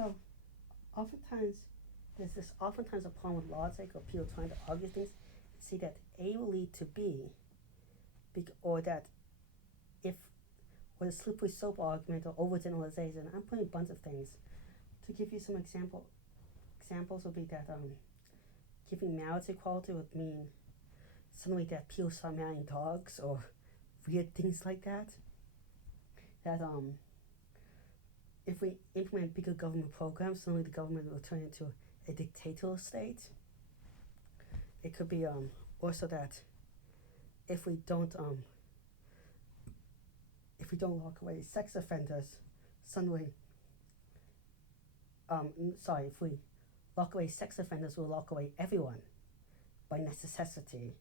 So oftentimes oftentimes a problem with logic or people trying to argue things, see that A will lead to B, or that if or the slippery slope argument or overgeneralization. I'm putting a bunch of things. To give you some examples would be that giving marriage equality would mean suddenly that people start marrying dogs or weird things like that. That if we implement bigger government programs, suddenly the government will turn into a dictatorial state. It could be also that if we don't lock away sex offenders, suddenly if we lock away sex offenders, we'll lock away everyone by necessity,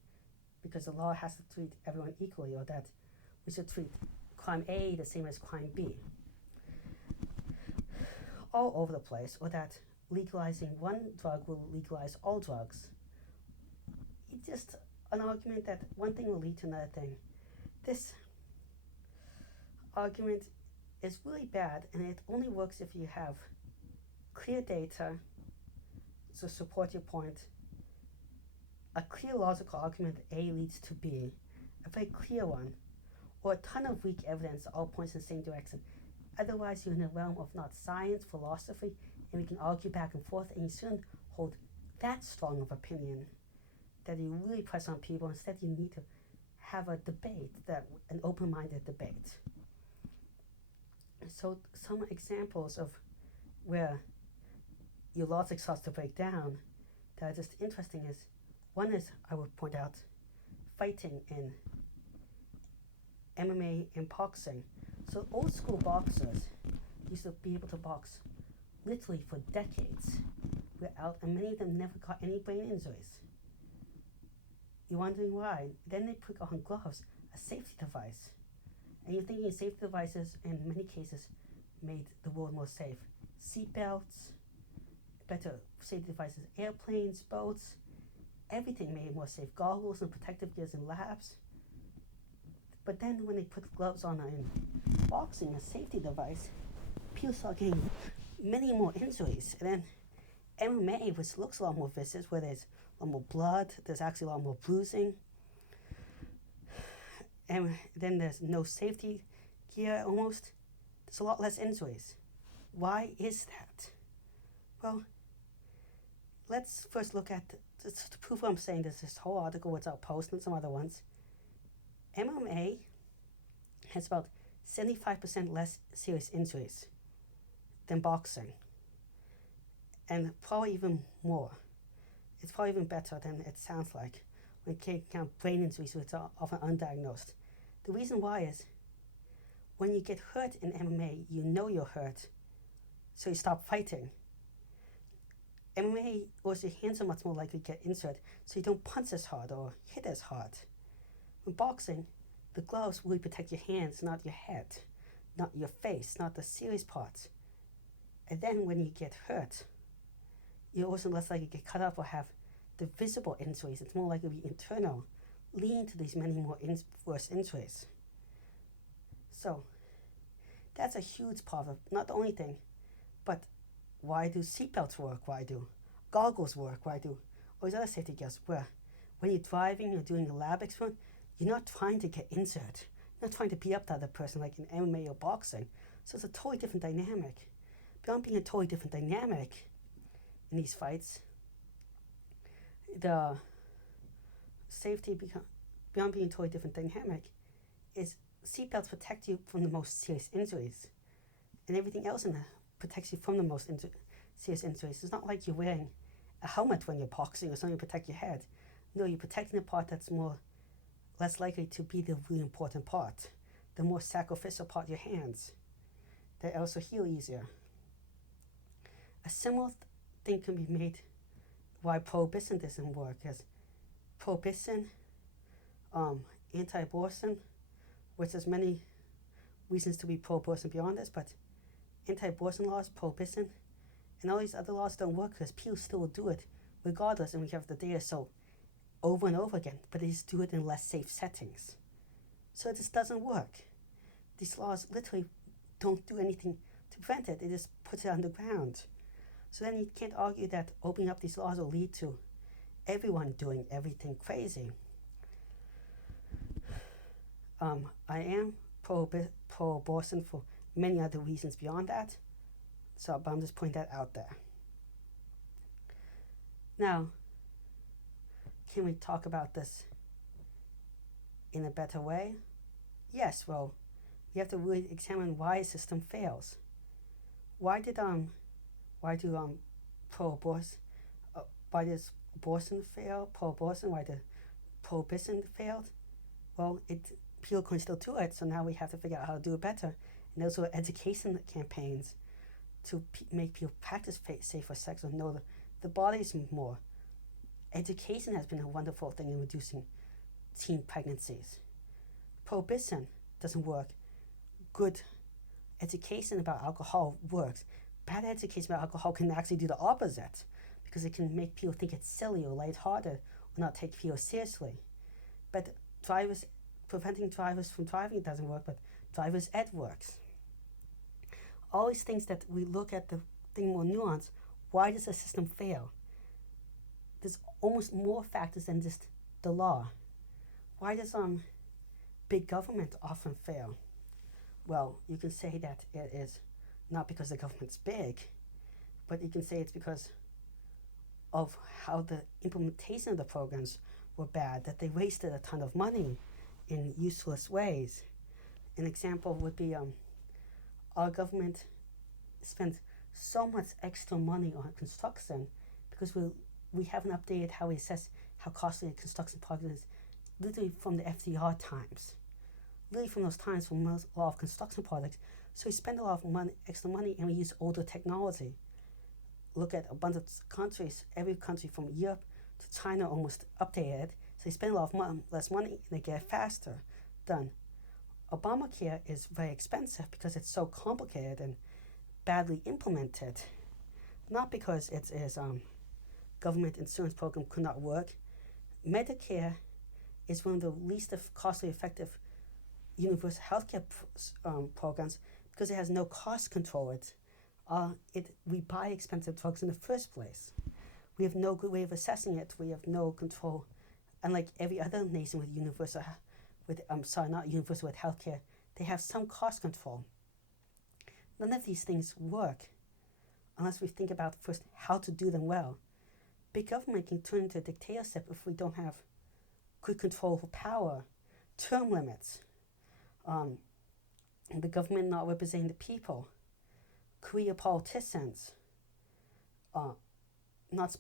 because the law has to treat everyone equally, or that we should treat crime A the same as crime B. All over the place, or that legalizing one drug will legalize all drugs. It's just an argument that one thing will lead to another thing. This argument is really bad, and it only works if you have clear data to support your point, a clear logical argument that A leads to B, a very clear one, or a ton of weak evidence that all points in the same direction. Otherwise, you're in the realm of not science, philosophy, and we can argue back and forth, and you shouldn't hold that strong of opinion that you really press on people. Instead, you need to have a debate, an open-minded debate. So some examples of where your logic starts to break down that are just interesting is, one is, I would point out, fighting in MMA and boxing. So old school boxers used to be able to box literally for decades and many of them never got any brain injuries. You're wondering why? Then they put on gloves, a safety device. And you're thinking safety devices in many cases made the world more safe. Seatbelts, better safety devices, airplanes, boats, everything made it more safe. Goggles and protective gears in labs. But then when they put gloves on in boxing, a safety device, people start getting many more injuries. And then MMA, which looks a lot more vicious, where there's a lot more blood, there's actually a lot more bruising. And then there's no safety gear almost. There's a lot less injuries. Why is that? Well, let's first look at, to prove what I'm saying, there's this whole article which I'll post and some other ones. MMA has about 75% less serious injuries than boxing. And probably even more. It's probably even better than it sounds like when you count brain injuries which are often undiagnosed. The reason why is when you get hurt in MMA, you know you're hurt, so you stop fighting. MMA, also your hands are much more likely to get injured, so you don't punch as hard or hit as hard. In boxing, the gloves really protect your hands, not your head, not your face, not the serious parts. And then when you get hurt, you're also less likely to get cut up or have the visible injuries. It's more likely to be internal, leading to these many more worse injuries. So that's a huge part of, not the only thing, but why do seatbelts work? Why do goggles work? Why do all these other safety gears work? When you're driving or doing a lab experiment, you're not trying to get injured. You're not trying to beat up the other person like in MMA or boxing. So it's a totally different dynamic. Beyond being a totally different dynamic in these fights, the safety beyond being a totally different dynamic is seatbelts protect you from the most serious injuries, and everything else in there protects you from the most serious injuries. It's not like you're wearing a helmet when you're boxing or something to protect your head. No, you're protecting the part that's less likely to be the really important part, the more sacrificial part, your hands. They also heal easier. A similar thing can be made why prohibition doesn't work, as prohibition, anti-abortion, which there's many reasons to be pro-abortion beyond this, but anti-abortion laws, prohibition, and all these other laws don't work because people still will do it regardless, and we have the data so over and over again, but they just do it in less safe settings. So this doesn't work. These laws literally don't do anything to prevent it. It just puts it underground. So then you can't argue that opening up these laws will lead to everyone doing everything crazy. I am pro-abortion for many other reasons beyond that, but I'm just putting that out there. Now, can we talk about this in a better way? Yes, well, we have to really examine why a system fails. Why do pro-abortion, why does abortion fail? Pro-abortion, why the prohibition failed? Well, people can still do it, so now we have to figure out how to do it better. And those are education campaigns to make people practice safer sex or know the bodies more. Education has been a wonderful thing in reducing teen pregnancies. Prohibition doesn't work. Good education about alcohol works. Bad education about alcohol can actually do the opposite, because it can make people think it's silly or lighthearted or not take people seriously. But preventing drivers from driving doesn't work, but driver's ed works. All these things that we look at the thing more nuanced. Why does the system fail? There's almost more factors than just the law. Why does big government often fail? Well, you can say that it is not because the government's big, but you can say it's because of how the implementation of the programs were bad, that they wasted a ton of money in useless ways. An example would be our government spends so much extra money on construction because we haven't updated how we assess how costly a construction project is, literally from the FDR times. Literally from those times when a lot of construction projects. So we spend a lot of extra money, and we use older technology. Look at a bunch of countries, every country from Europe to China almost updated. So they spend a lot of less money and they get it faster done. Obamacare is very expensive because it's so complicated and badly implemented. Not because its government insurance program could not work. Medicare is one of the least costly effective universal healthcare programs because it has no cost control. We buy expensive drugs in the first place. We have no good way of assessing it. We have no control. Unlike every other nation with healthcare, they have some cost control. None of these things work unless we think about first how to do them well. Big government can turn into a dictatorship if we don't have good control over power, term limits, the government not representing the people, career politicians, not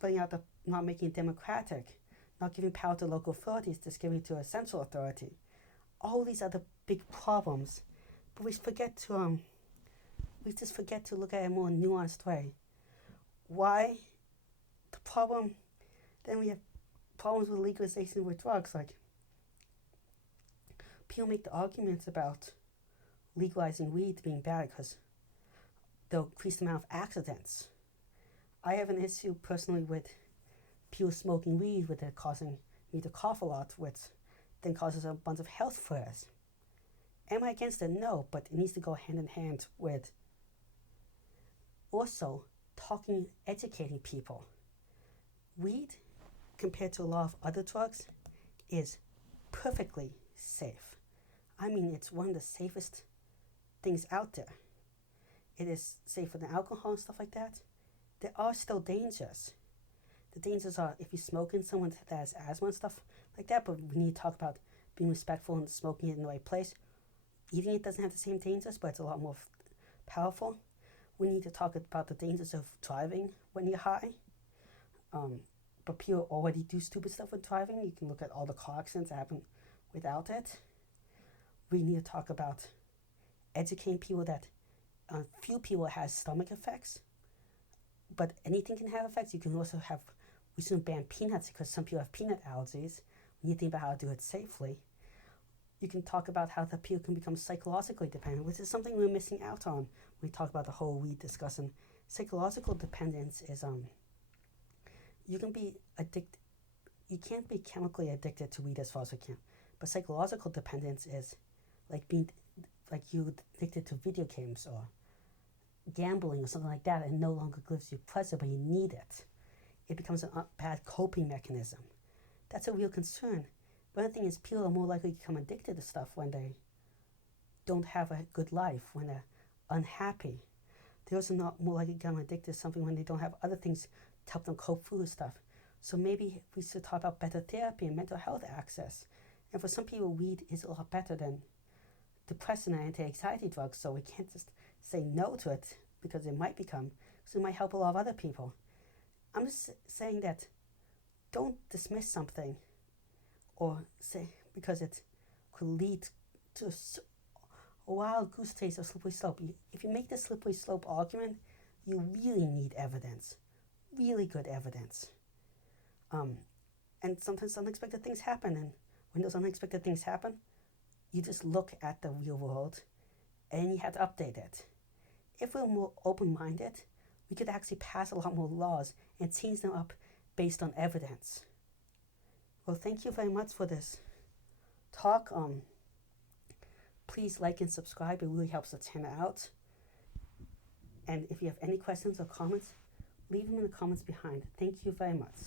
making it democratic, not giving power to local authorities, just giving it to a central authority. All these are the big problems, but we just forget to look at it in a more nuanced way. Why? The problem, then we have problems with legalization with drugs. Like, people make the arguments about legalizing weed being bad because they'll increase the amount of accidents. I have an issue personally with people smoking weed, with it causing me to cough a lot, which then causes a bunch of health flares. Am I against it? No, but it needs to go hand in hand with also educating people. Weed, compared to a lot of other drugs, is perfectly safe. I mean, it's one of the safest things out there. It is safer than alcohol and stuff like that. There are still dangers. The dangers are if you smoke in someone that has asthma and stuff like that, but we need to talk about being respectful and smoking it in the right place. Eating it doesn't have the same dangers, but it's a lot more powerful. We need to talk about the dangers of driving when you're high. But people already do stupid stuff with driving. You can look at all the car accidents that happen without it. We need to talk about educating people that few people has stomach effects, but anything can have effects. You can also we shouldn't ban peanuts because some people have peanut allergies. We need to think about how to do it safely. You can talk about how the people can become psychologically dependent, which is something we're missing out on when we talk about the whole weed discussion. Psychological dependence is you can be addicted. You can't be chemically addicted to weed as far as we can, but psychological dependence is like you addicted to video games or gambling or something like that and no longer gives you pleasure, but you need it. It becomes a bad coping mechanism. That's a real concern. But the thing is, people are more likely to become addicted to stuff when they don't have a good life, when they're unhappy. They're also not more likely to become addicted to something when they don't have other things to help them cope through stuff. So maybe we should talk about better therapy and mental health access. And for some people, weed is a lot better than depressant and anti-anxiety drugs, so we can't just say no to it because it might help a lot of other people. I'm just saying that don't dismiss something or say because it could lead to a wild goose chase or slippery slope. If you make the slippery slope argument, you really need evidence, really good evidence. And sometimes unexpected things happen, and when those unexpected things happen, you just look at the real world and you have to update it. If we're more open-minded, we could actually pass a lot more laws and change them up based on evidence. Well, thank you very much for this talk. Please like and subscribe. It really helps the channel out. And if you have any questions or comments, leave them in the comments behind. Thank you very much.